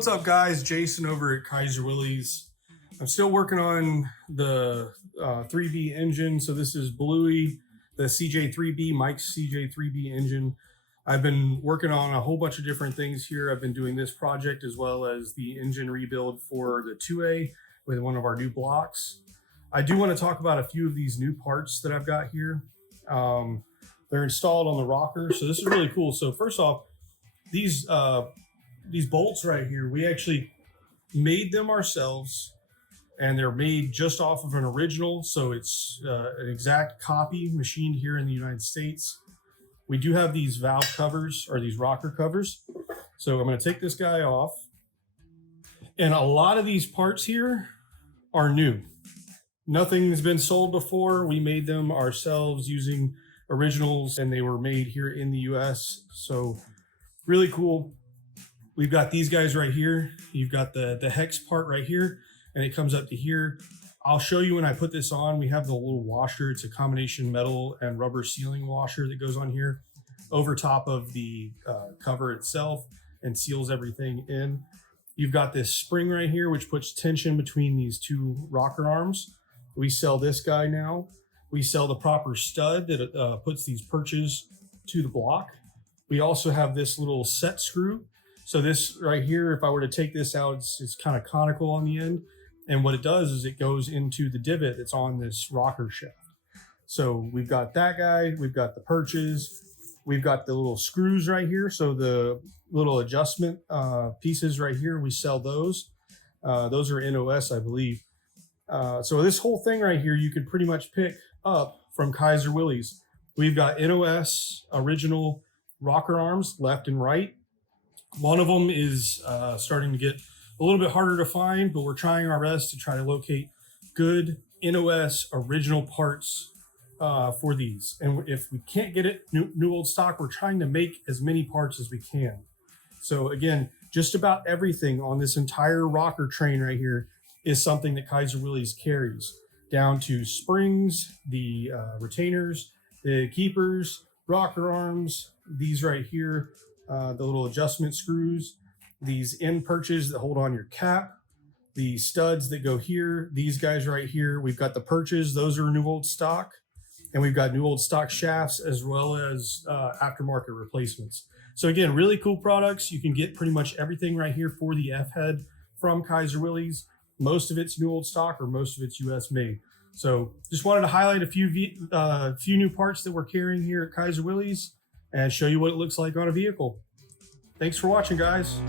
What's up, guys? Jason over at Kaiser Willys. I'm still working on the 3B engine. So this is Bluey, the CJ3B, Mike's CJ3B engine. I've been working on a whole bunch of different things here. I've been doing this project as well as the engine rebuild for the 2A with one of our new blocks. I do want to talk about a few of these new parts that I've got here. They're installed on the rocker, so this is really cool. So first off, these bolts right here, we actually made them ourselves, and they're made just off of an original. So it's an exact copy machined here in the United States. We do have these valve covers, or these rocker covers. So I'm going to take this guy off, and a lot of these parts here are new. Nothing's been sold before. We made them ourselves using originals, and they were made here in the US. So really cool. We've got these guys right here. You've got the hex part right here, and it comes up to here. I'll show you when I put this on. We have the little washer. It's a combination metal and rubber sealing washer that goes on here over top of the cover itself and seals everything in. You've got this spring right here, which puts tension between these two rocker arms. We sell this guy now. We sell the proper stud that puts these perches to the block. We also have this little set screw. So this right here, if I were to take this out, it's kind of conical on the end. And what it does is it goes into the divot that's on this rocker shaft. So we've got that guy, we've got the perches, we've got the little screws right here. So the little adjustment pieces right here, we sell those. Those are NOS, I believe. So this whole thing right here, you could pretty much pick up from Kaiser Willys. We've got NOS original rocker arms left and right. One of them is starting to get a little bit harder to find, but we're trying our best to try to locate good NOS original parts for these. And if we can't get it new old stock, we're trying to make as many parts as we can. So again, just about everything on this entire rocker train right here is something that Kaiser Willys carries, down to springs, the retainers, the keepers, rocker arms, these right here, the little adjustment screws, these end perches that hold on your cap, the studs that go here, these guys right here. We've got the perches, those are new old stock, and we've got new old stock shafts as well as aftermarket replacements. So again, really cool products. You can get pretty much everything right here for the F-head from Kaiser Willys. Most of it's new old stock, or most of it's US made. So just wanted to highlight a few new parts that we're carrying here at Kaiser Willys and show you what it looks like on a vehicle. Thanks for watching, guys.